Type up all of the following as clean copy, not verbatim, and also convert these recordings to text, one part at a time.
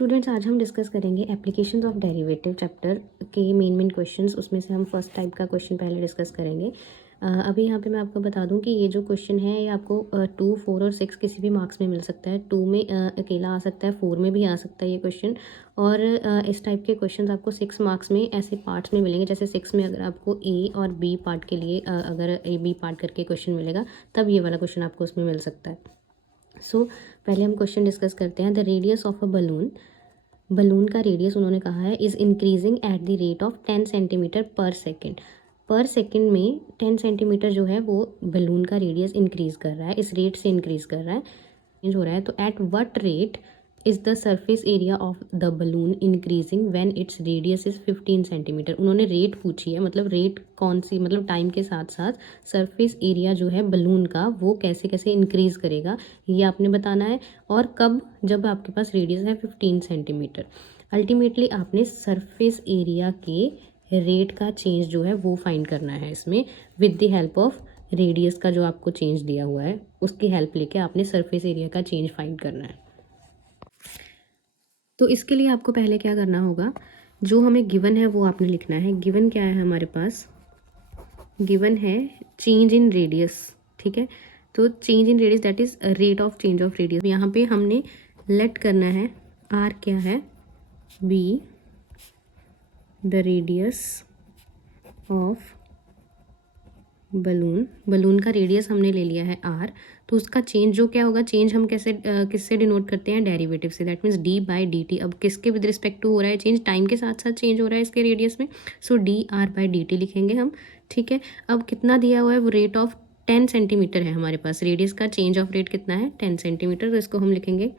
Students, आज हम discuss करेंगे एप्लीकेशंस ऑफ डेरिवेटिव चैप्टर के मेन क्वेश्चंस। उसमें से हम फर्स्ट टाइप का क्वेश्चन पहले डिस्कस करेंगे। अभी यहाँ पे मैं आपको बता दूँ कि ये जो क्वेश्चन है ये आपको 2, 4 और 6 किसी भी मार्क्स में मिल सकता है। 2 में अकेला आ सकता है, 4 में भी आ सकता है ये क्वेश्चन। और इस टाइप के क्वेश्चन आपको 6 मार्क्स में ऐसे पार्ट्स में मिलेंगे। जैसे 6 में अगर आपको ए और बी पार्ट के लिए अगर ए बी पार्ट करके क्वेश्चन मिलेगा, तब ये वाला क्वेश्चन आपको उसमें मिल सकता है। सो पहले हम क्वेश्चन डिस्कस करते हैं। The radius of a balloon का रेडियस उन्होंने कहा है is increasing at the rate of 10 centimetre per second. पर सेकेंड में 10 सेंटीमीटर जो है वो बलून का रेडियस इंक्रीज़ कर रहा है, इस रेट से इंक्रीज़ कर रहा है, चेंज हो रहा है। तो at what rate is the surface area of the balloon increasing when its radius is 15 centimetre. उन्होंने रेट पूछी है, मतलब रेट कौन सी, मतलब टाइम के साथ साथ सरफेस एरिया जो है बलून का वो कैसे कैसे इंक्रीज़ करेगा, ये आपने बताना है। और कब, जब आपके पास रेडियस है 15 सेंटीमीटर। अल्टीमेटली आपने सरफेस एरिया के रेट का चेंज जो है वो फाइंड करना है इसमें, with the help of radius का जो आपको चेंज दिया हुआ है उसकी हेल्प लेके आपने सरफेस एरिया का चेंज फाइंड करना है। तो इसके लिए आपको पहले क्या करना होगा, जो हमें गिवन है वो आपने लिखना है। गिवन क्या है हमारे पास, गिवन है चेंज इन रेडियस, ठीक है। तो change in radius that is rate of change of radius. यहाँ पे हमने लेट करना है आर क्या है, be the radius of balloon का रेडियस हमने ले लिया है आर। तो उसका चेंज जो क्या होगा, चेंज हम कैसे किससे डिनोट करते हैं, डेरिवेटिव से, that means D by d T. अब किसके विद रिस्पेक्ट टू हो रहा है चेंज, टाइम के साथ साथ चेंज हो रहा है इसके रेडियस में, so d are by d t लिखेंगे हम, ठीक है। अब कितना दिया हुआ है, वो रेट ऑफ 10 सेंटीमीटर है हमारे पास, रेडियस का चेंज ऑफ रेट कितना है 10 सेंटीमीटर, तो इसको हम लिखेंगे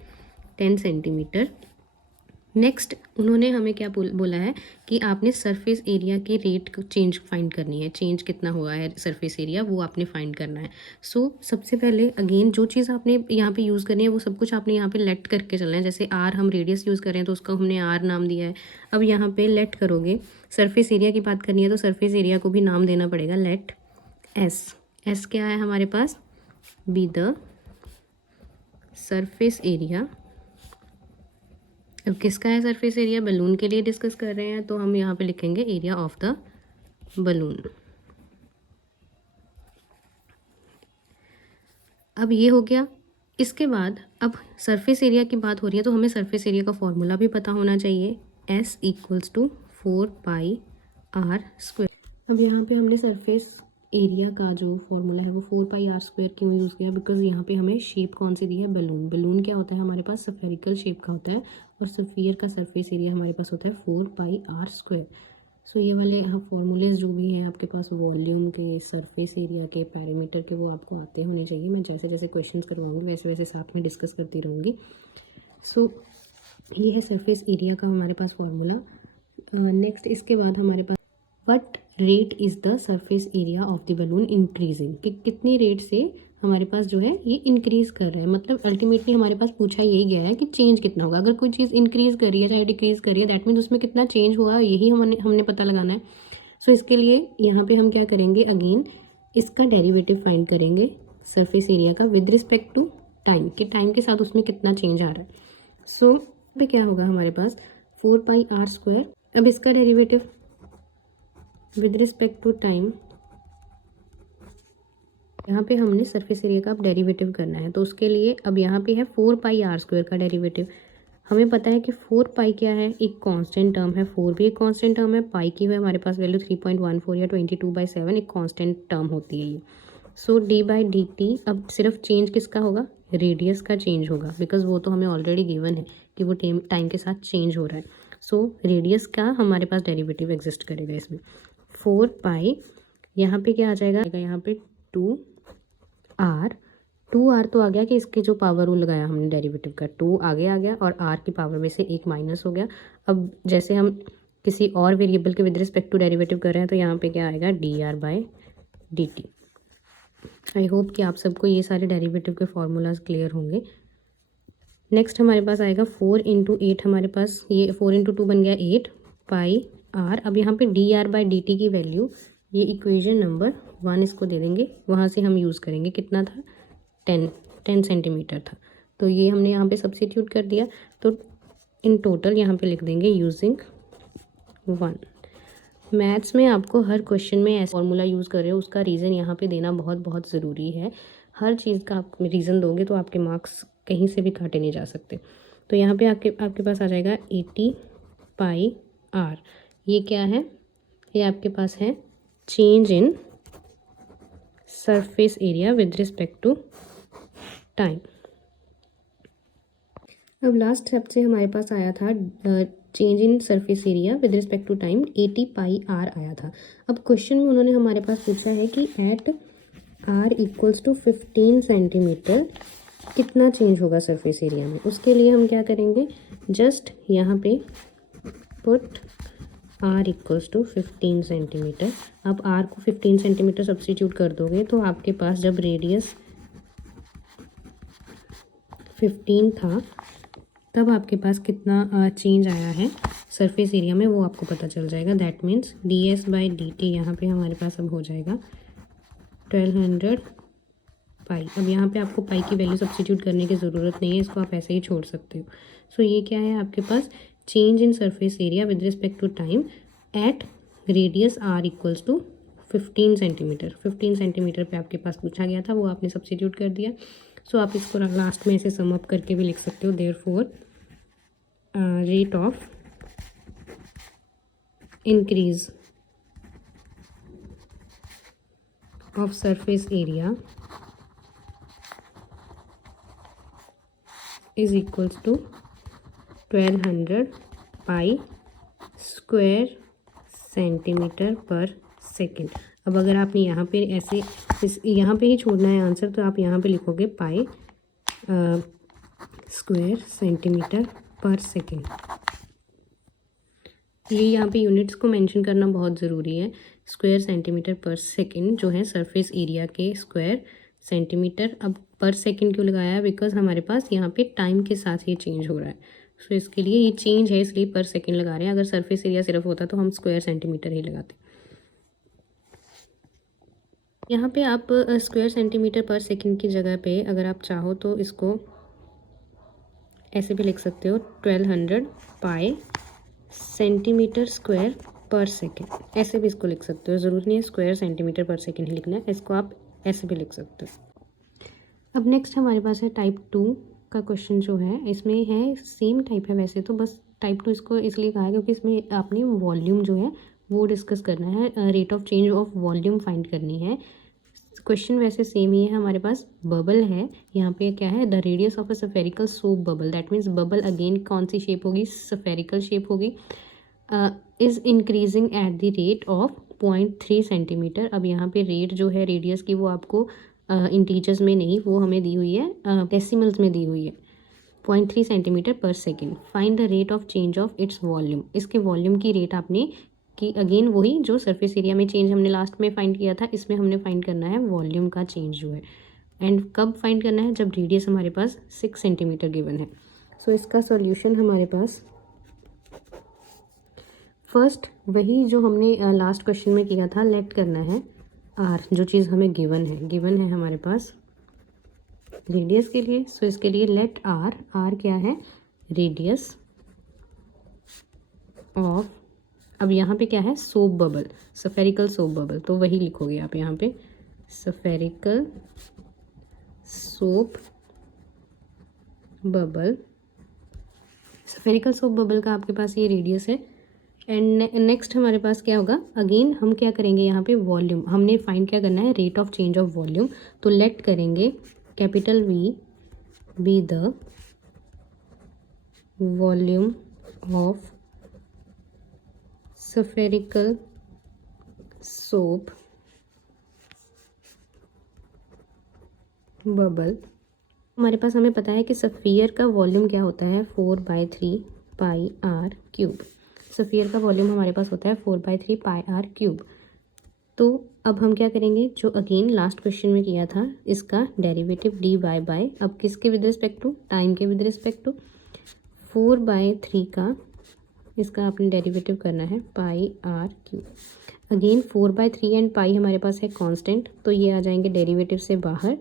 10 सेंटीमीटर। नेक्स्ट उन्होंने हमें क्या बोला है कि आपने सरफेस एरिया के रेट चेंज फाइंड करनी है, चेंज कितना हुआ है सरफेस एरिया वो आपने फाइंड करना है। सो सबसे पहले अगेन जो चीज़ आपने यहाँ पे यूज़ करनी है वो सब कुछ आपने यहाँ पे लेट करके चलना है। जैसे आर हम रेडियस यूज़ कर रहे हैं तो उसका हमने आर नाम दिया है। अब यहाँ पे लेट करोगे, सरफेस एरिया की बात करनी है तो सरफेस एरिया को भी नाम देना पड़ेगा, लेट एस। एस क्या है हमारे पास, बी द सरफेस एरिया। अब किसका है सरफेस एरिया, बलून के लिए डिस्कस कर रहे हैं, तो हम यहाँ पे लिखेंगे एरिया ऑफ द बलून। अब ये हो गया। इसके बाद अब सरफेस एरिया की बात हो रही है तो हमें सरफेस एरिया का फॉर्मूला भी पता होना चाहिए, S equals to 4 pi r square. अब यहाँ पे हमने सरफेस एरिया का जो फॉर्मूला है वो 4 पाई आर स्क्वायर क्यों यूज़ किया, बिकॉज यहाँ पे हमें शेप कौन सी दी है, बलून क्या होता है हमारे पास, स्फेरिकल शेप का होता है, और स्फीयर का सरफेस एरिया हमारे पास होता है 4 पाई आर स्क्वायर। सो ये वाले फॉर्मूलेज जो भी हैं आपके पास वॉल्यूम के, सरफेस एरिया के, पैरामीटर के, वो आपको आते होने चाहिए। मैं जैसे जैसे क्वेश्चंस करवाऊंगी वैसे वैसे साथ में डिस्कस करती रहूँगी। सो ये है सरफेस एरिया का हमारे पास फॉर्मूला। नेक्स्ट इसके बाद हमारे पास what rate is the surface area of the balloon increasing, कि कितनी रेट से हमारे पास जो है ये इंक्रीज़ कर रहा है। मतलब अल्टीमेटली हमारे पास पूछा यही गया है कि चेंज कितना होगा। अगर कोई चीज़ इंक्रीज़ कर रही है चाहे डिक्रीज़ कर रही है, दैट मीन्स उसमें कितना चेंज हुआ यही हमने पता लगाना है। सो इसके लिए यहाँ पे हम क्या करेंगे, अगेन इसका डेरिवेटिव फाइंड करेंगे सरफेस एरिया का विद रिस्पेक्ट टू टाइम, कि टाइम के साथ उसमें कितना चेंज आ रहा है। सो पे क्या होगा हमारे पास 4 पाई आर स्क्वायर। अब इसका derivative with respect to time, यहाँ पे हमने सरफेस एरिया का अब डेरिवेटिव करना है, तो उसके लिए अब यहाँ पे है 4 पाई आर स्क्वायर का डेरिवेटिव। हमें पता है कि 4 पाई क्या है, एक कांस्टेंट टर्म है, 4 भी एक कांस्टेंट टर्म है, पाई की है हमारे पास वैल्यू 3.14 या 22/7 एक कांस्टेंट टर्म होती है ये। सो डी बाई डी टी, अब सिर्फ चेंज किसका होगा, रेडियस का चेंज होगा, बिकॉज वो तो हमें ऑलरेडी गिवन है कि वो टाइम के साथ चेंज हो रहा है। सो रेडियस का हमारे पास डेरिवेटिव एग्जिस्ट करेगा इसमें। 4 पाई यहाँ पे क्या आ जाएगा, यहाँ पे 2r तो आ गया कि इसके जो पावर रूल लगाया हमने डेरिवेटिव का, 2 आगे आ गया और r की पावर में से एक माइनस हो गया। अब जैसे हम किसी और वेरिएबल के विद रिस्पेक्ट टू डेरिवेटिव कर रहे हैं तो यहाँ पे क्या आएगा, dr by dt। I hope कि आप सबको ये सारे डेरिवेटिव के फॉर्मूलाज क्लियर होंगे। नेक्स्ट हमारे पास आएगा 4 इंटू 8, हमारे पास ये 4 इंटू 2 बन गया 8 पाई r। अब यहाँ पे dr बाई dt की वैल्यू, ये इक्वेशन नंबर 1 इसको दे देंगे, वहाँ से हम यूज़ करेंगे, कितना था 10 सेंटीमीटर था, तो ये हमने यहाँ पे सब्स्टिट्यूट कर दिया। तो इन टोटल यहाँ पे लिख देंगे यूजिंग 1। मैथ्स में आपको हर क्वेश्चन में ऐसा फॉर्मूला यूज़ कर रहे हो उसका रीज़न यहाँ पे देना बहुत बहुत ज़रूरी है। हर चीज़ का आप रीज़न दोगे तो आपके मार्क्स कहीं से भी काटे नहीं जा सकते। तो यहाँ पे आपके पास आ जाएगा 80 पाई आर। ये क्या है? ये आपके पास है change in surface area with respect to time. अब लास्ट स्टेप से हमारे पास आया था change in surface area with respect to time 80 pi R आया था। अब क्वेश्चन में उन्होंने हमारे पास पूछा है कि at R equals to 15 centimetre कितना चेंज होगा सरफेस एरिया में। उसके लिए हम क्या करेंगे, जस्ट यहाँ पे put R equals to 15 centimetre. अब आर को 15 सेंटीमीटर सब्स्टिट्यूट कर दोगे तो आपके पास जब रेडियस 15 था तब आपके पास कितना चेंज आया है सरफेस एरिया में वो आपको पता चल जाएगा। दैट मीन्स ds/dt यहाँ पे हमारे पास अब हो जाएगा 1200 पाई। अब यहाँ पे आपको पाई की वैल्यू सब्स्टिट्यूट करने की ज़रूरत नहीं है, इसको आप ऐसे ही छोड़ सकते हो। सो ये क्या है आपके पास, change in surface area with respect to time at radius r equals to 15 centimetre. 15 centimetre पे आपके पास पूछा गया था, वो आपने सब्स्टिट्यूट कर दिया। सो आप इसको लास्ट में ऐसे सम अप करके भी लिख सकते हो। Therefore rate of increase of surface area is equals to 1200 pi square centimetre per second. अब अगर आपने यहाँ पे ऐसे यहाँ पे ही छोड़ना है आंसर तो आप यहाँ पे लिखोगे पाई स्क्वायर सेंटीमीटर पर सेकेंड। ये यहाँ पे यूनिट्स को मेंशन करना बहुत ज़रूरी है। स्क्वायर सेंटीमीटर पर सेकेंड जो है सरफेस एरिया के स्क्वायर सेंटीमीटर। अब पर सेकेंड क्यों लगाया है, बिकॉज हमारे पास यहाँ पे टाइम के साथ ये चेंज हो रहा है। सो इसके लिए ये चेंज है इसलिए पर सेकेंड लगा रहे हैं। अगर सरफेस एरिया सिर्फ होता तो हम स्क्वायर सेंटीमीटर ही लगाते। यहाँ पे आप स्क्वायर सेंटीमीटर पर सेकेंड की जगह पे अगर आप चाहो तो इसको ऐसे भी लिख सकते हो 1200 पाई सेंटीमीटर स्क्वायर पर सेकेंड। ऐसे भी इसको लिख सकते हो, ज़रूरी नहीं है स्क्वायर सेंटीमीटर पर सेकेंड ही लिखना है, इसको आप ऐसे भी लिख सकते हो। अब नेक्स्ट हमारे पास है टाइप 2 का क्वेश्चन जो है, इसमें है सेम टाइप है वैसे तो, बस टाइप 2 इसको इसलिए कहा है क्योंकि इसमें आपने वॉल्यूम जो है वो डिस्कस करना है, rate of change of volume find करनी है। क्वेश्चन वैसे सेम ही है, हमारे पास बबल है। यहाँ पे क्या है, the radius of a spherical soap bubble, that means bubble again कौन सी शेप होगी, स्फेरिकल शेप होगी, is increasing at the rate of 0.3 centimetre. अब यहाँ पे रेट जो है रेडियस की वो आपको इंटीजर्स में नहीं, वो हमें दी हुई है डेसिमल्स में दी हुई है, 0.3 centimetre per second. Find the rate of change of its volume. इसके वॉल्यूम की रेट आपने कि अगेन वही जो सरफेस एरिया में चेंज हमने लास्ट में फाइंड किया था, इसमें हमने फाइंड करना है वॉल्यूम का चेंज जो है। एंड कब फाइंड करना है, जब रेडियस हमारे पास 6 सेंटीमीटर गिवन है। सो इसका सॉल्यूशन हमारे पास फर्स्ट वही जो हमने लास्ट क्वेश्चन में किया था, लेट करना है आर, जो चीज़ हमें गिवन है हमारे पास रेडियस के लिए। सो इसके लिए लेट आर क्या है, रेडियस ऑफ, अब यहाँ पे क्या है, soap bubble, spherical soap bubble, तो वही लिखोगे आप यहाँ पे spherical soap bubble. Spherical soap bubble का आपके पास ये रेडियस है। एंड नेक्स्ट हमारे पास क्या होगा, अगेन हम क्या करेंगे यहाँ पे वॉल्यूम, हमने फाइंड क्या करना है, rate of change of volume. तो लेट करेंगे capital V be the volume of spherical soap bubble. हमारे पास हमें पता है कि सफ़ियर का वॉल्यूम क्या होता है, 4/3 पाई आर क्यूब। सफ़ियर का वॉल्यूम हमारे पास होता है 4/3 पाई आर क्यूब। तो अब हम क्या करेंगे, जो अगेन लास्ट क्वेश्चन में किया था, इसका डेरिवेटिव dy बाय, अब किसके विद रिस्पेक्ट टू, टाइम के विद रिस्पेक्ट टू 4/3 का, इसका आपने डेरिवेटिव करना है pi r cube. Again 4/3 and pi हमारे पास है कांस्टेंट, तो ये आ जाएंगे डेरिवेटिव से बाहर।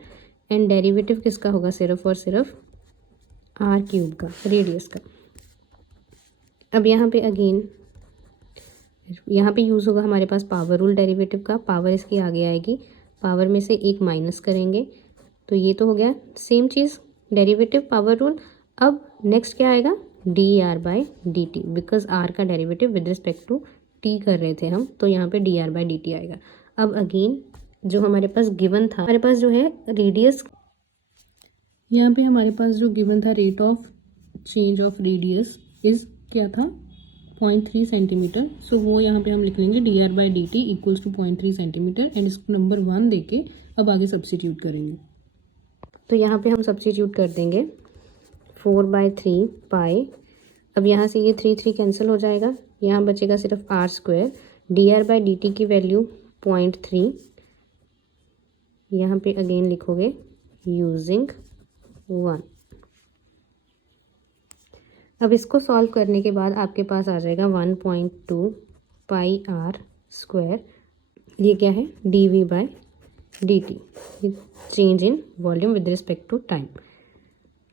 एंड डेरिवेटिव किसका होगा, सिर्फ और सिर्फ आर क्यूब का, रेडियस का। अब यहाँ पे अगेन यहाँ पे यूज़ होगा हमारे पास पावर रूल डेरिवेटिव का। पावर इसकी आगे आएगी, पावर में से एक माइनस करेंगे तो ये तो हो गया सेम चीज़, डेरिवेटिव पावर रूल। अब नेक्स्ट क्या आएगा, d are by d t, because r का derivative with respect to t कर रहे थे हम, तो यहाँ पे d are by d t आएगा। अब अगेन जो हमारे पास गिवन था, हमारे पास जो है रेडियस, यहाँ पे हमारे पास जो गिवन था rate of change of radius is क्या था 0.3 सेंटीमीटर। सो वो यहाँ पे हम लिख लेंगे d are by d t equals to 0.3 centimetre and इसको नंबर 1 देके अब आगे सब्सटीट्यूट करेंगे। तो यहाँ पे हम सब्सटीट्यूट कर देंगे 4/3 पाई। अब यहाँ से ये 3 कैंसिल हो जाएगा, यहाँ बचेगा सिर्फ R square. D are by d t की वैल्यू 0.3, यहाँ पे अगेन लिखोगे यूजिंग 1। अब इसको सॉल्व करने के बाद आपके पास आ जाएगा 1.2 पाई आर स्क्वायर। ये क्या है, d V by d t, change in volume with respect to time.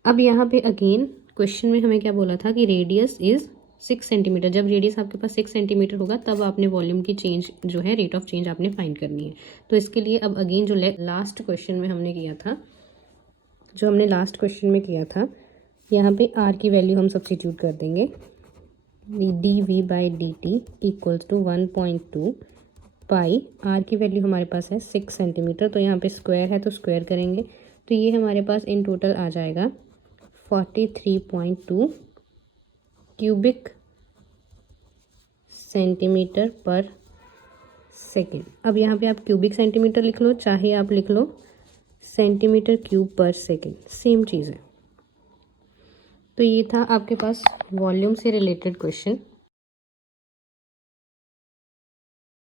अब यहाँ पे अगेन क्वेश्चन में हमें क्या बोला था कि रेडियस इज़ 6 सेंटीमीटर। जब रेडियस आपके पास 6 सेंटीमीटर होगा तब आपने वॉल्यूम की चेंज जो है, रेट ऑफ चेंज आपने फाइंड करनी है। तो इसके लिए अब अगेन जो लास्ट क्वेश्चन में हमने किया था, जो हमने लास्ट क्वेश्चन में किया था, यहाँ पे आर की वैल्यू हम सब्सटीट्यूट कर देंगे, d V by d t equals to 1.2 pi. R की वैल्यू हमारे पास है 6 सेंटीमीटर, तो यहाँ पे स्क्वायर है तो स्क्वायर करेंगे, तो ये हमारे पास इन टोटल आ जाएगा 43.2 क्यूबिक सेंटीमीटर पर सेकेंड। अब यहाँ पे आप क्यूबिक सेंटीमीटर लिख लो, चाहे आप लिख लो सेंटीमीटर क्यूब पर सेकेंड, सेम चीज़ है। तो ये था आपके पास वॉल्यूम से रिलेटेड क्वेश्चन।